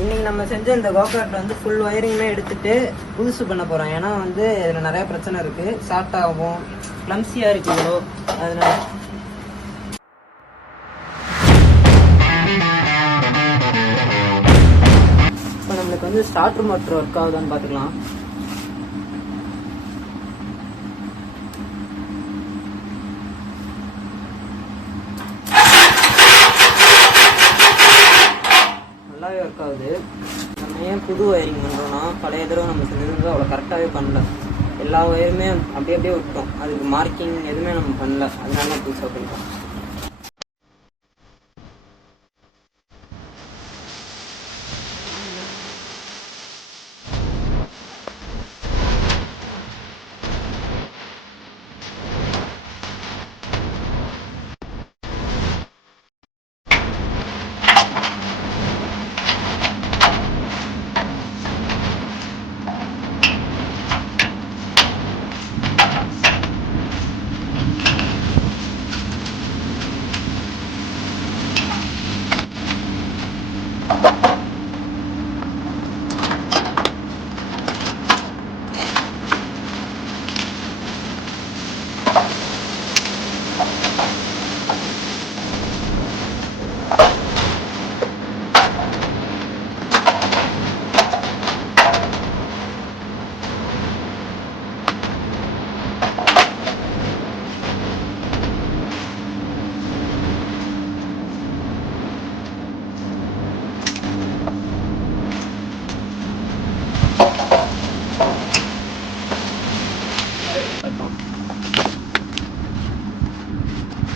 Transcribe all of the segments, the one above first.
இன்னைக்கு நம்ம செஞ்ச இந்த கோகார்ட்ல வந்து ஃபுல் ஒயரிங்குமே எடுத்துட்டு புதுசு பண்ண போறோம். ஏன்னா வந்து இதுல நிறைய பிரச்சனை இருக்கு, ஷார்ட் ஆகும், கிளம்சியா இருக்கு இவ்வளோ. அதனால இப்போ நம்மளுக்கு வந்து ஸ்டார்டர் மோட்டர் ஒர்க் ஆகுதான்னு பார்த்துக்கலாம். நல்லாவே ஒர்க் ஆகுது. நம்ம ஏன் புது ஒயரிங் பண்ணுறோன்னா, பழைய தடவை நம்ம செஞ்சது அவ்வளோ கரெக்டாகவே பண்ணல. எல்லா ஒயருமே அப்படியே விட்டோம். அதுக்கு மார்க்கிங் எதுவுமே நம்ம பண்ணல. அதனால தான் புதுசாக பண்ணிட்டோம்.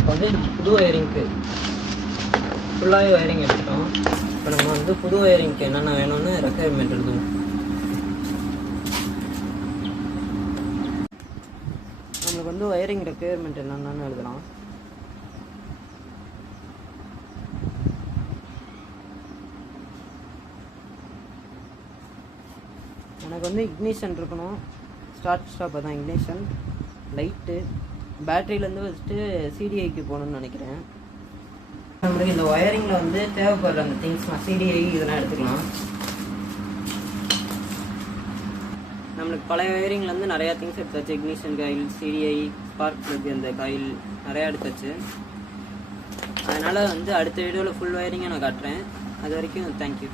வந்து புது ஒயரிங்க்கு ஃபுல்லாகவே ஒயரிங் எடுத்துட்டோம். இப்போ நம்ம வந்து புது ஒயரிங்க்கு என்னென்ன வேணும்னு ரெக்குயர்மெண்ட் எழுதுவோம். நம்மளுக்கு வந்து ஒயரிங் ரெக்குயர்மெண்ட் என்னென்னு எழுதலாம். எனக்கு வந்து இக்னிஷன் இருக்கணும். ஸ்டார்ட் ஸ்டாப் தான் இக்னிஷன், லைட்டு, பேட்டரியிலேருந்து வச்சுட்டு சிடிஐக்கு போகணுன்னு நினைக்கிறேன். நம்மளுக்கு இந்த ஒயரிங்கில் வந்து தேவைப்படுற அந்த திங்ஸ்லாம் சிடிஐ இதெல்லாம் எடுத்துக்கலாம். நம்மளுக்கு பழைய ஒயரிங்லேருந்து நிறையா திங்ஸ் எடுத்தாச்சு. Ignition coil, CDI, spark plug, அந்த காயில் நிறையா எடுத்தாச்சு. அதனால் வந்து அடுத்த வீடியோவில் ஃபுல் ஒயரிங்கை நான் காட்டுறேன். அது வரைக்கும் தேங்க்யூ.